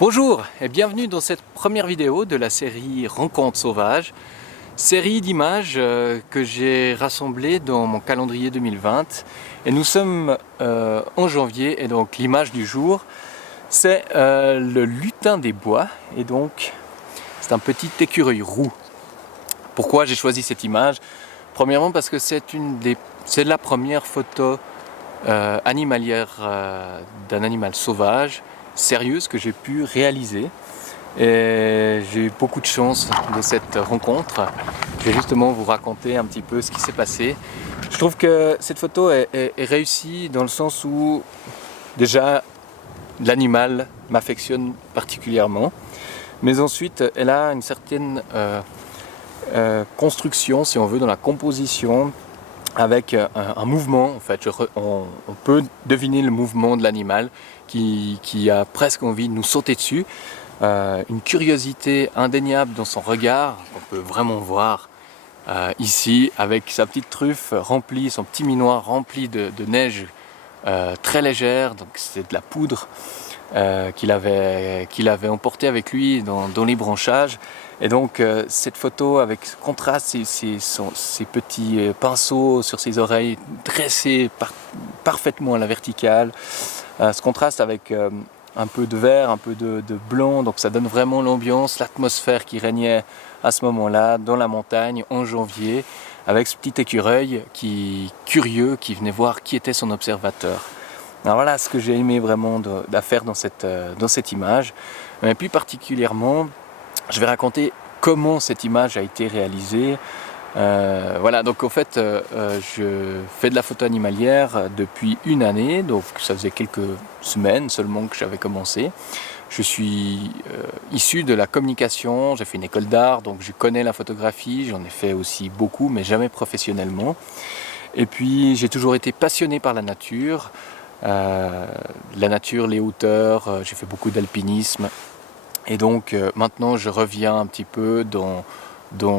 Bonjour et bienvenue dans cette première vidéo de la série Rencontres sauvages, série d'images que j'ai rassemblées dans mon calendrier 2020 et nous sommes en janvier et donc l'image du jour c'est le lutin des bois et donc c'est un petit écureuil roux. Pourquoi j'ai choisi cette image? Premièrement parce que c'est la première photo animalière d'un animal sauvage sérieuse que j'ai pu réaliser et j'ai eu beaucoup de chance de cette rencontre. Je vais justement vous raconter un petit peu ce qui s'est passé. Je trouve que cette photo est réussie dans le sens où déjà l'animal m'affectionne particulièrement, mais ensuite elle a une certaine construction, si on veut, dans la composition avec un mouvement. En fait, on peut deviner le mouvement de l'animal qui a presque envie de nous sauter dessus. Une curiosité indéniable dans son regard, qu'on peut vraiment voir ici, avec sa petite truffe remplie, son petit minoir rempli de neige très légère, donc c'est de la poudre qu'il avait emporté avec lui dans les branchages. Et donc cette photo avec ce contraste, ces petits pinceaux sur ses oreilles dressés parfaitement à la verticale, ce contraste avec un peu de vert, un peu de blanc, donc ça donne vraiment l'ambiance, l'atmosphère qui régnait à ce moment-là dans la montagne en janvier, avec ce petit écureuil curieux qui venait voir qui était son observateur. Alors voilà ce que j'ai aimé vraiment faire dans cette image. Et puis particulièrement, je vais raconter comment cette image a été réalisée. Voilà, donc en fait, je fais de la photo animalière depuis une année, donc ça faisait quelques semaines seulement que j'avais commencé. Je suis issu de la communication, j'ai fait une école d'art, donc je connais la photographie, j'en ai fait aussi beaucoup, mais jamais professionnellement. Et puis j'ai toujours été passionné par la nature, les hauteurs, j'ai fait beaucoup d'alpinisme. Et donc maintenant je reviens un petit peu dans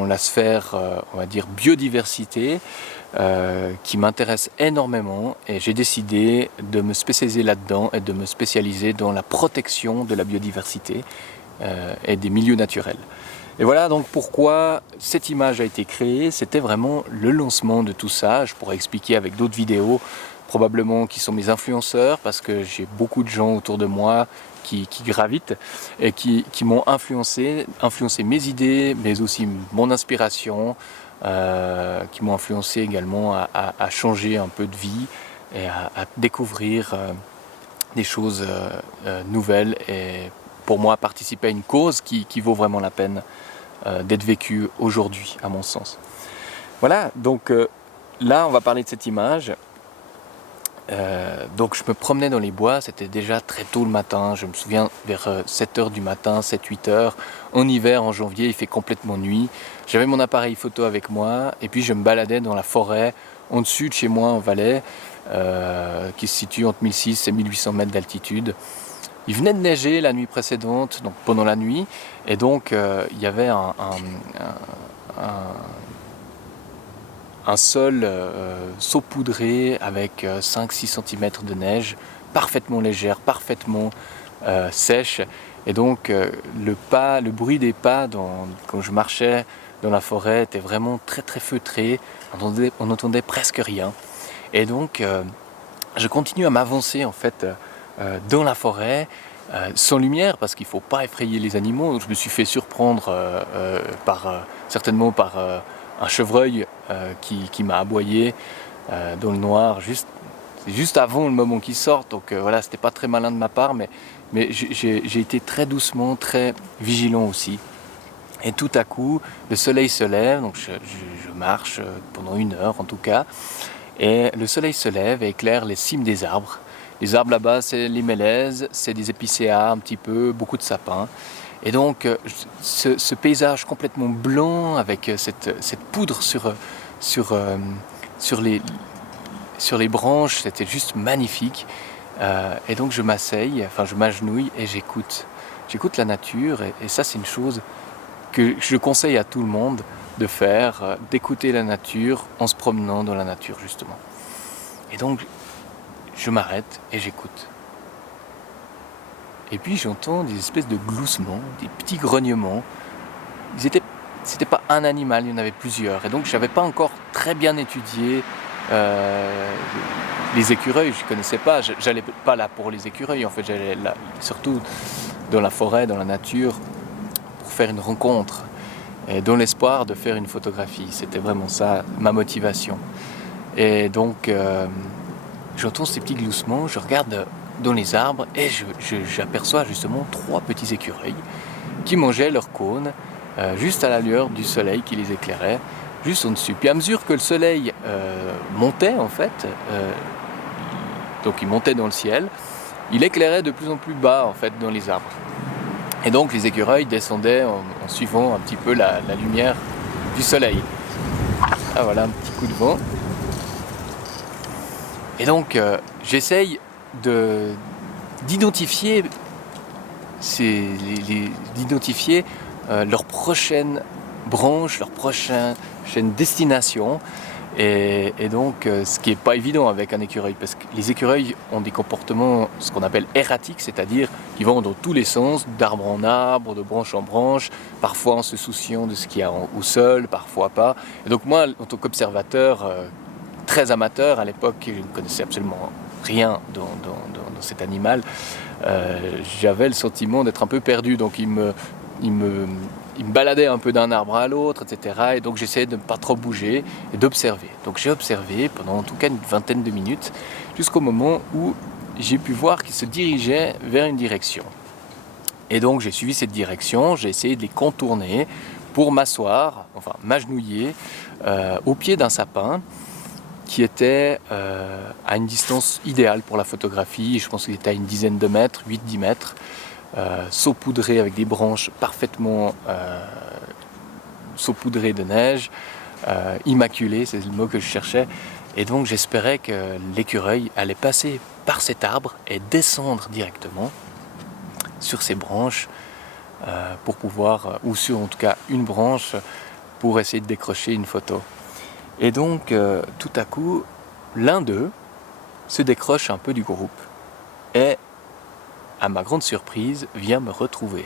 la sphère, on va dire, biodiversité, qui m'intéresse énormément et j'ai décidé de me spécialiser là-dedans et de me spécialiser dans la protection de la biodiversité et des milieux naturels. Et voilà donc pourquoi cette image a été créée, c'était vraiment le lancement de tout ça. Je pourrais expliquer avec d'autres vidéos, probablement qui sont mes influenceurs, parce que j'ai beaucoup de gens autour de moi qui gravitent et qui m'ont influencé mes idées, mais aussi mon inspiration, qui m'ont influencé également à changer un peu de vie et à découvrir des choses nouvelles et pour moi participer à une cause qui vaut vraiment la peine d'être vécue aujourd'hui à mon sens. Voilà, donc là on va parler de cette image. Donc je me promenais dans les bois, c'était déjà très tôt le matin, je me souviens vers 7h du matin, 7-8h, en hiver, en janvier, il fait complètement nuit. J'avais mon appareil photo avec moi et puis je me baladais dans la forêt, en dessus de chez moi en Valais, qui se situe entre 1600 et 1800 mètres d'altitude. Il venait de neiger la nuit précédente, donc pendant la nuit, et donc il y avait un sol saupoudré avec 5-6 cm de neige, parfaitement légère, parfaitement sèche. Et donc le bruit des pas quand je marchais dans la forêt était vraiment très très feutré, on n'entendait presque rien. Et donc je continue à m'avancer en fait dans la forêt, sans lumière parce qu'il ne faut pas effrayer les animaux. Donc, je me suis fait surprendre certainement par un chevreuil qui m'a aboyé dans le noir juste avant le moment qu'il sorte. Donc voilà, c'était pas très malin de ma part, mais j'ai été très doucement, très vigilant aussi. Et tout à coup, le soleil se lève, donc je marche pendant 1 heure en tout cas, et le soleil se lève et éclaire les cimes des arbres. Les arbres là-bas, c'est les mélèzes, c'est des épicéas un petit peu, beaucoup de sapins. Et donc ce paysage complètement blanc avec cette poudre sur les branches, c'était juste magnifique. Et donc je m'agenouille et j'écoute. J'écoute la nature et ça c'est une chose que je conseille à tout le monde de faire, d'écouter la nature en se promenant dans la nature justement. Et donc je m'arrête et j'écoute. et puis j'entends des espèces de gloussements, des petits grognements. C'était pas un animal, il y en avait plusieurs. Et donc je n'avais pas encore très bien étudié les écureuils, je ne connaissais pas. J'allais pas là pour les écureuils, en fait, j'allais là, surtout dans la forêt, dans la nature, pour faire une rencontre. Et dans l'espoir de faire une photographie. C'était vraiment ça, ma motivation. Et donc, j'entends ces petits gloussements, je regarde dans les arbres et j'aperçois justement 3 petits écureuils qui mangeaient leur cône juste à la lueur du soleil qui les éclairait, juste en dessus. Puis à mesure que le soleil montait en fait, donc il montait dans le ciel, il éclairait de plus en plus bas en fait dans les arbres. Et donc les écureuils descendaient en suivant un petit peu la lumière du soleil. Ah voilà un petit coup de vent. Et donc j'essaye d'identifier leur prochaine branche, leur prochaine destination. Et donc, ce qui n'est pas évident avec un écureuil, parce que les écureuils ont des comportements, ce qu'on appelle erratiques, c'est-à-dire qu'ils vont dans tous les sens, d'arbre en arbre, de branche en branche, parfois en se souciant de ce qu'il y a au sol, parfois pas. Et donc moi, en tant qu'observateur, très amateur, à l'époque, je ne connaissais absolument rien dans cet animal, j'avais le sentiment d'être un peu perdu, donc il me baladait un peu d'un arbre à l'autre, etc. Et donc j'essayais de ne pas trop bouger et d'observer. Donc j'ai observé pendant en tout cas une vingtaine de minutes, jusqu'au moment où j'ai pu voir qu'il se dirigeait vers une direction. Et donc j'ai suivi cette direction, j'ai essayé de les contourner pour m'asseoir, enfin m'agenouiller au pied d'un sapin qui était à une distance idéale pour la photographie. Je pense qu'il était à une dizaine de mètres, 8-10 mètres. Saupoudré avec des branches parfaitement saupoudrées de neige, immaculé, c'est le mot que je cherchais. Et donc j'espérais que l'écureuil allait passer par cet arbre et descendre directement sur ces branches pour pouvoir, ou sur en tout cas une branche, pour essayer de décrocher une photo. Et donc tout à coup, l'un d'eux se décroche un peu du groupe et, à ma grande surprise, vient me retrouver.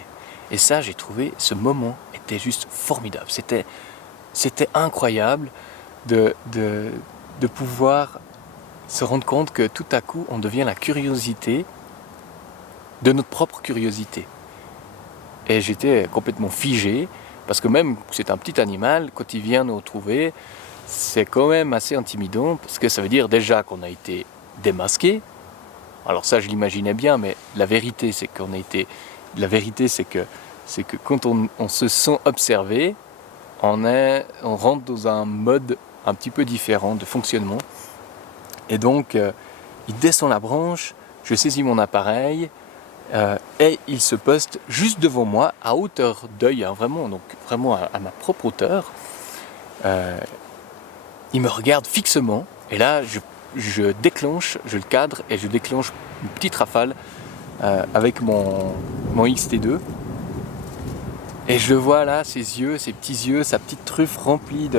Et ça, j'ai trouvé, ce moment était juste formidable. C'était incroyable de pouvoir se rendre compte que tout à coup, on devient la curiosité de notre propre curiosité. Et j'étais complètement figé, parce que même si c'est un petit animal, quand il vient nous retrouver, c'est quand même assez intimidant, parce que ça veut dire déjà qu'on a été démasqué. Alors ça, je l'imaginais bien, mais la vérité, c'est que quand on se sent observé, on rentre dans un mode un petit peu différent de fonctionnement. Et donc, il descend la branche, je saisis mon appareil, et il se poste juste devant moi, à hauteur d'œil, hein, vraiment à ma propre hauteur. Il me regarde fixement, et là, je le cadre et je déclenche une petite rafale avec mon X-T2. Et je le vois là, ses petits yeux, sa petite truffe remplie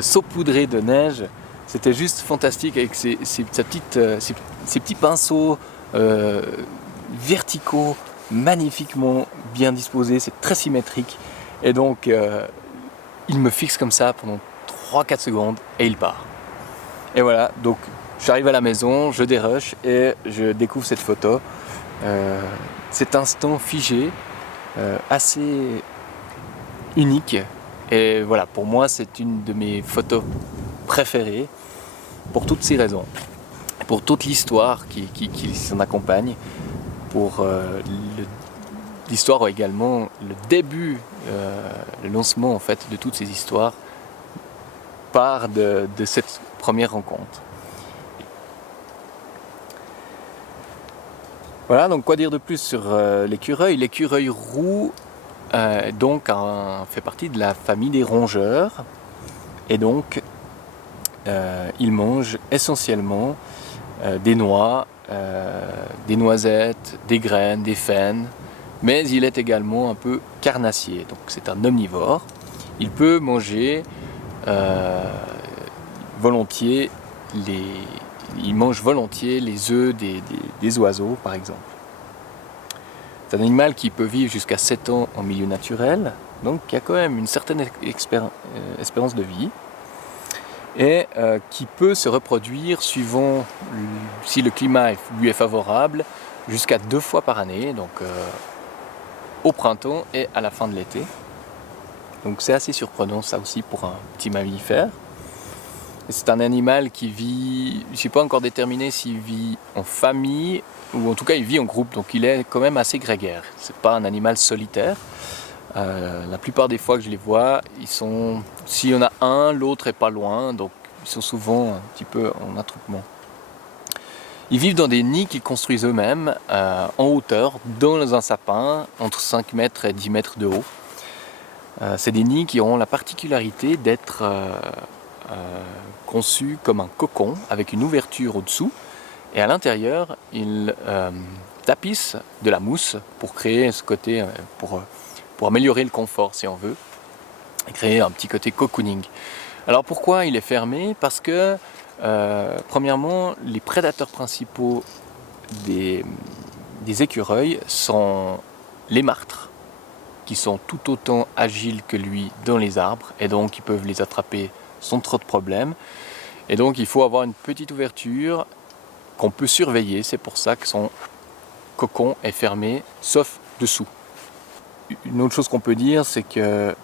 saupoudrée de neige. C'était juste fantastique avec ses petits pinceaux verticaux, magnifiquement bien disposés, c'est très symétrique. Et donc, il me fixe comme ça pendant 3-4 secondes et il part. Et voilà, donc j'arrive à la maison, je dérush et je découvre cette photo. Cet instant figé, assez unique. Et voilà, pour moi, c'est une de mes photos préférées pour toutes ces raisons. Pour toute l'histoire qui s'en accompagne. Pour l'histoire également, le début, le lancement en fait de toutes ces histoires part de cette première rencontre. Voilà, donc quoi dire de plus sur l'écureuil ? L'écureuil roux fait partie de la famille des rongeurs et donc il mange essentiellement des noix, des noisettes, des graines, des faines, mais il est également un peu carnassier, donc c'est un omnivore. Il peut manger volontiers il mange volontiers les œufs des oiseaux, par exemple. C'est un animal qui peut vivre jusqu'à 7 ans en milieu naturel, donc qui a quand même une certaine espérance de vie, et qui peut se reproduire suivant, si le climat lui est favorable, jusqu'à 2 fois par année, donc au printemps et à la fin de l'été. Donc c'est assez surprenant ça aussi pour un petit mammifère. C'est un animal qui vit, je ne suis pas encore déterminé s'il vit en famille, ou en tout cas il vit en groupe, donc il est quand même assez grégaire. C'est pas un animal solitaire. La plupart des fois que je les vois, s'il y en a un, l'autre est pas loin, donc ils sont souvent un petit peu en attroupement. Ils vivent dans des nids qu'ils construisent eux-mêmes, en hauteur, dans un sapin, entre 5 mètres et 10 mètres de haut. C'est des nids qui auront la particularité d'être conçus comme un cocon, avec une ouverture au-dessous, et à l'intérieur, ils tapissent de la mousse pour créer ce côté, pour améliorer le confort si on veut, et créer un petit côté cocooning. Alors pourquoi il est fermé? Parce que premièrement, les prédateurs principaux des écureuils sont les martres, qui sont tout autant agiles que lui dans les arbres, et donc ils peuvent les attraper sans trop de problèmes. Et donc il faut avoir une petite ouverture qu'on peut surveiller, c'est pour ça que son cocon est fermé, sauf dessous. Une autre chose qu'on peut dire, c'est que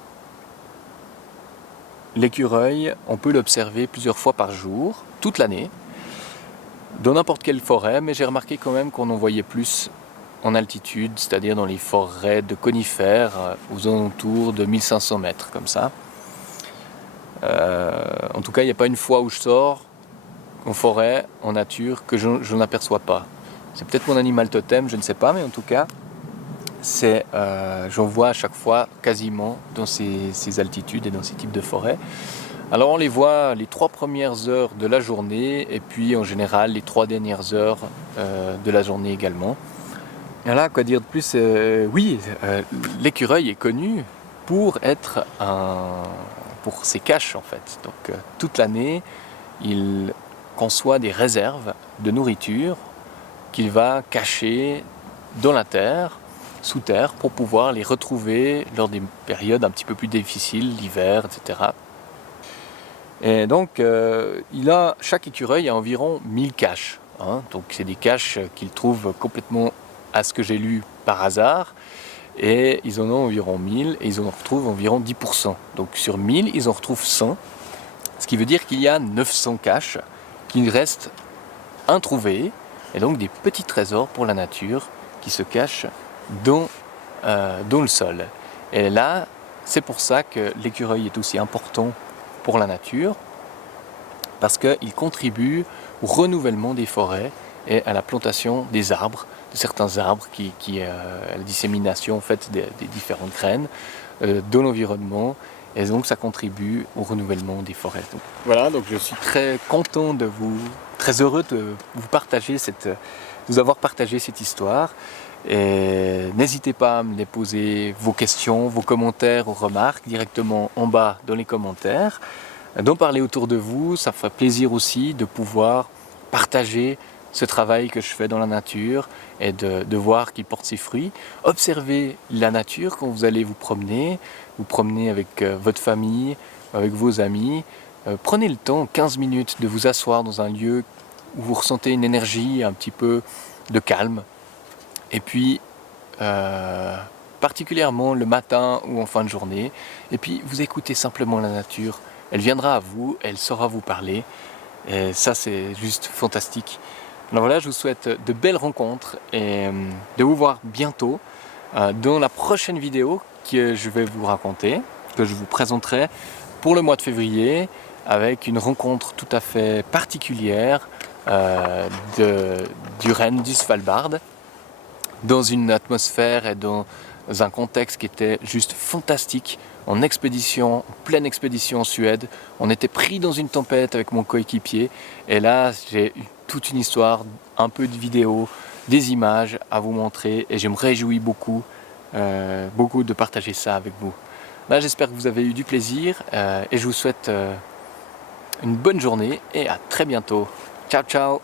l'écureuil, on peut l'observer plusieurs fois par jour, toute l'année, dans n'importe quelle forêt, mais j'ai remarqué quand même qu'on en voyait plus en altitude, c'est-à-dire dans les forêts de conifères, aux alentours de 1500 mètres, comme ça. En tout cas, il n'y a pas une fois où je sors en forêt, en nature, que je n'aperçois pas. C'est peut-être mon animal totem, je ne sais pas, mais en tout cas, j'en vois à chaque fois quasiment dans ces altitudes et dans ces types de forêts. Alors on les voit les 3 premières heures de la journée et puis en général les 3 dernières heures de la journée également. Et là, quoi dire de plus? L'écureuil est connu pour être pour ses caches en fait. Donc toute l'année, il conçoit des réserves de nourriture qu'il va cacher dans la terre, sous terre, pour pouvoir les retrouver lors des périodes un petit peu plus difficiles, l'hiver, etc. Et donc, chaque écureuil a environ 1000 caches. Donc, c'est des caches qu'il trouve complètement, à ce que j'ai lu, par hasard. Et ils en ont environ 1000 et ils en retrouvent environ 10%. Donc, sur 1000, ils en retrouvent 100. Ce qui veut dire qu'il y a 900 caches qui restent introuvées. Et donc, des petits trésors pour la nature qui se cachent dans le sol. Et là, c'est pour ça que l'écureuil est aussi important pour la nature, parce qu'il contribue au renouvellement des forêts et à la plantation des arbres, de certains arbres, à la dissémination en fait, des différentes graines dans l'environnement, et donc ça contribue au renouvellement des forêts. Donc, voilà, donc je suis très content très heureux de vous avoir partagé cette histoire. Et n'hésitez pas à me déposer vos questions, vos commentaires ou remarques directement en bas dans les commentaires. D'en parler autour de vous, ça ferait plaisir aussi de pouvoir partager ce travail que je fais dans la nature et de voir qu'il porte ses fruits. Observez la nature quand vous allez vous promener avec votre famille, avec vos amis. Prenez le temps, 15 minutes, de vous asseoir dans un lieu où vous ressentez une énergie un petit peu de calme. Et puis, particulièrement le matin ou en fin de journée, et puis vous écoutez simplement la nature. Elle viendra à vous, elle saura vous parler, et ça c'est juste fantastique. Alors voilà, je vous souhaite de belles rencontres et de vous voir bientôt dans la prochaine vidéo que je vais vous raconter, que je vous présenterai pour le mois de février, avec une rencontre tout à fait particulière du renne du Svalbard, dans une atmosphère et dans un contexte qui était juste fantastique, en pleine expédition en Suède. On était pris dans une tempête avec mon coéquipier, et là j'ai eu toute une histoire, un peu de vidéos, des images à vous montrer, et je me réjouis beaucoup de partager ça avec vous. Là, j'espère que vous avez eu du plaisir, et je vous souhaite une bonne journée, et à très bientôt. Ciao ciao.